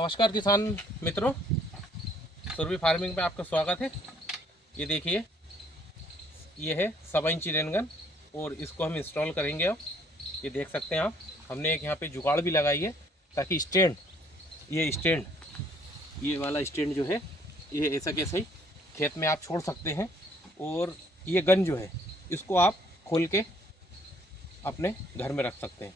नमस्कार किसान मित्रों, सुरभि फार्मिंग में आपका स्वागत है। ये देखिए, ये है 7 इंची रेनगन और इसको हम इंस्टॉल करेंगे। अब ये देख सकते हैं आप, हमने एक यहाँ पे जुगाड़ भी लगाई है ताकि स्टैंड, ये वाला स्टैंड जो है ये ऐसा कैसा ही खेत में आप छोड़ सकते हैं। और ये गन जो है इसको आप खोल के अपने घर में रख सकते हैं,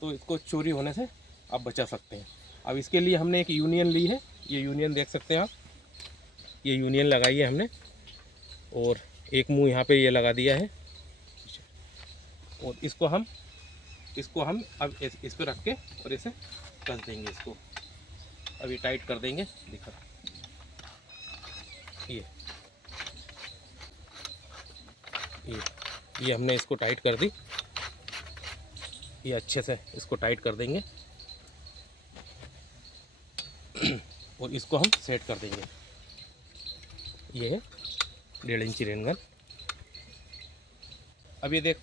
तो इसको चोरी होने से आप बचा सकते हैं। अब इसके लिए हमने एक यूनियन ली है। ये यूनियन देख सकते हैं आप, ये यूनियन लगाई है हमने और एक मुंह यहाँ पे ये लगा दिया है। और इसको हम अब इस पर रख के और इसे कस देंगे। इसको अभी टाइट कर देंगे। दिखा, ये हमने इसको टाइट कर दी। ये अच्छे से इसको टाइट कर देंगे और इसको हम सेट कर देंगे। ये है 1.5 इंची रेनगन। अब ये देख,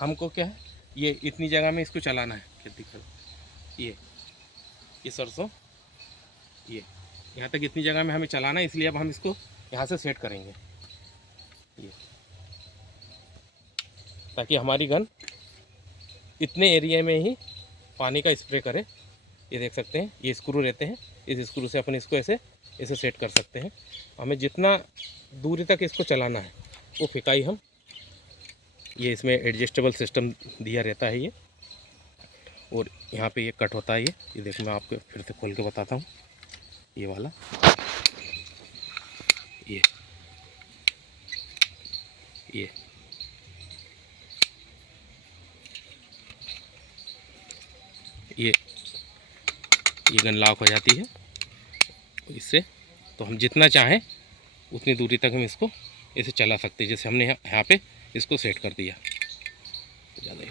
हमको क्या है, ये इतनी जगह में इसको चलाना है। क्या दिख रहा है, ये सरसों, ये यहाँ तक इतनी जगह में हमें चलाना है, इसलिए अब हम इसको यहाँ से सेट करेंगे ये, ताकि हमारी गन इतने एरिया में ही पानी का स्प्रे करे। ये देख सकते हैं, ये स्क्रू रहते हैं, इस स्क्रू से अपन इसको ऐसे सेट कर सकते हैं। हमें जितना दूरी तक इसको चलाना है वो फिकाई हम, ये इसमें एडजस्टेबल सिस्टम दिया रहता है ये। और यहाँ पे ये कट होता है। ये देखो, मैं आपको फिर से खोल के बताता हूँ। ये वाला, ये गन लॉक हो जाती है इससे। तो हम जितना चाहें उतनी दूरी तक हम इसको ऐसे चला सकते हैं, जैसे हमने यहाँ पे इसको सेट कर दिया। ज़्यादा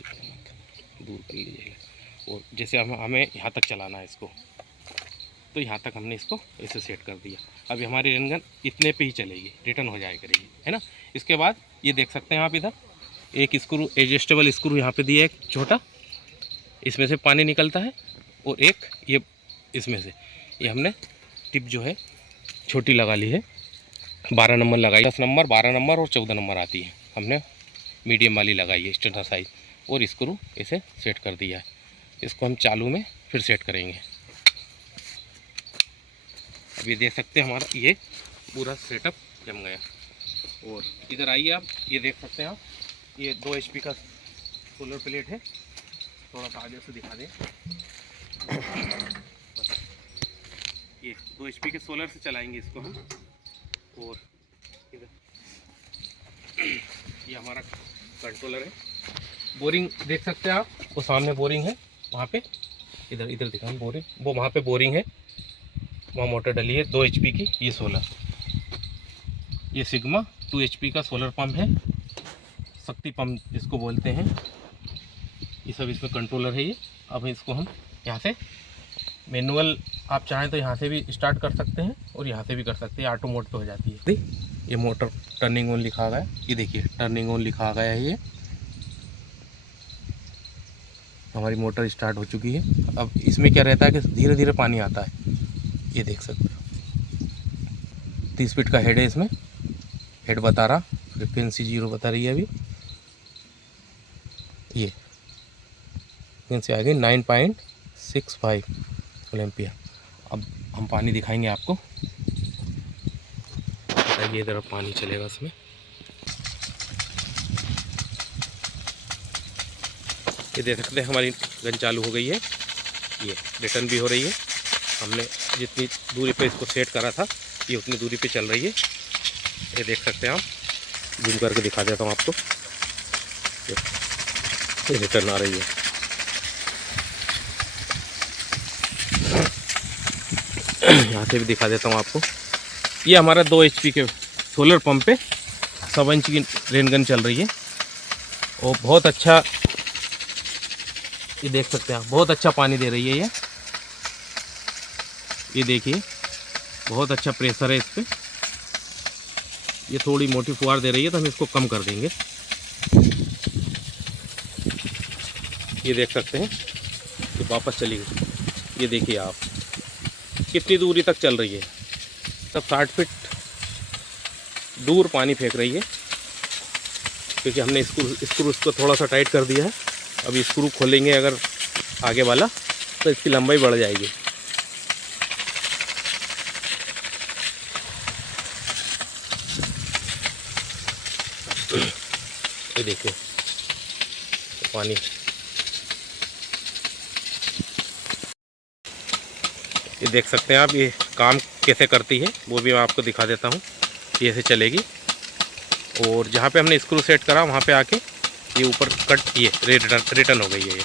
दूर कर लीजिएगा। और जैसे हमें यहाँ तक चलाना है इसको, तो यहाँ तक हमने इसको ऐसे सेट कर दिया। अभी हमारी रेनगन इतने पे ही चलेगी, रिटर्न हो जाया करेगी, है ना। इसके बाद ये देख सकते हैं आप, इधर एक स्क्रू, एडजस्टेबल स्क्रू यहाँ पे दिया, एक छोटा, इसमें से पानी निकलता है। और एक ये इसमें से, ये हमने टिप जो है छोटी लगा ली है। 12 नंबर लगाई, 10 नंबर, 12 नंबर और 14 नंबर आती है। हमने मीडियम वाली लगाई है, स्टैंडर्ड साइज। और स्क्रू इसे सेट कर दिया है। इसको हम चालू में फिर सेट करेंगे। अब ये देख सकते हैं, हमारा ये पूरा सेटअप जम गया। और इधर आइए आप, ये देख सकते हैं आप, ये 2 HP का सोलर प्लेट है। थोड़ा सा आगे से दिखा दें। ये 2 HP के सोलर से चलाएंगे इसको हम। और इधर ये हमारा कंट्रोलर है। बोरिंग देख सकते हैं आप, वो सामने बोरिंग है, वहाँ पे इधर दिखाएं बोरिंग, वो वहाँ पे बोरिंग है, वहाँ मोटर डली है 2 HP की। ये सोलर, ये सिग्मा 2 HP का सोलर पंप है, शक्ति पंप जिसको बोलते हैं। ये सब इसमें कंट्रोलर है ये। अब इसको हम यहाँ से मैनुअल, आप चाहें तो यहाँ से भी स्टार्ट कर सकते हैं और यहाँ से भी कर सकते हैं। ऑटो मोड पे हो जाती है। ये मोटर टर्निंग ऑन लिखा गया है, ये देखिए टर्निंग ऑन लिखा गया है। ये हमारी मोटर स्टार्ट हो चुकी है। अब इसमें क्या रहता है कि धीरे धीरे पानी आता है। ये देख सकते हो, 30 फीट का हेड है इसमें। हेड बता रहा, फ्रिक्वेंसी 0 बता रही है अभी। ये फ्रिक्वेंसी आ गई 9.65 एम्पियर। अब हम पानी दिखाएंगे आपको। ये इधर पानी चलेगा इसमें। ये देख सकते हैं, हमारी गन चालू हो गई है। ये रिटर्न भी हो रही है। हमने जितनी दूरी पे इसको सेट करा था, ये उतनी दूरी पे चल रही है। ये देख सकते हैं आप, जूम करके दिखा देता हूँ आपको। ये रिटर्न आ रही है। यहाँ से भी दिखा देता हूँ आपको। ये हमारा 2 HP के सोलर पंप पे 7 इंच की रेनगन चल रही है और बहुत अच्छा, ये देख सकते हैं आप, बहुत अच्छा पानी दे रही है ये देखिए, बहुत अच्छा प्रेशर है इस पर। ये थोड़ी मोटी फुहार दे रही है, तो हम इसको कम कर देंगे। ये देख सकते हैं, ये वापस चली गई। ये देखिए आप, कितनी दूरी तक चल रही है। तब 60 फीट दूर पानी फेंक रही है, क्योंकि हमने स्क्रू इसको थोड़ा सा टाइट कर दिया है। अभी स्क्रू खोलेंगे अगर आगे वाला तो इसकी लंबाई बढ़ जाएगी। ये देखिए पानी, ये देख सकते हैं आप, ये काम कैसे करती है वो भी मैं आपको दिखा देता हूँ। ये ऐसे चलेगी और जहाँ पे हमने स्क्रू सेट करा वहाँ पे आके ये ऊपर कट, ये रिटर्न हो गई है,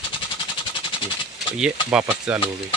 ये वापस चालू हो गई।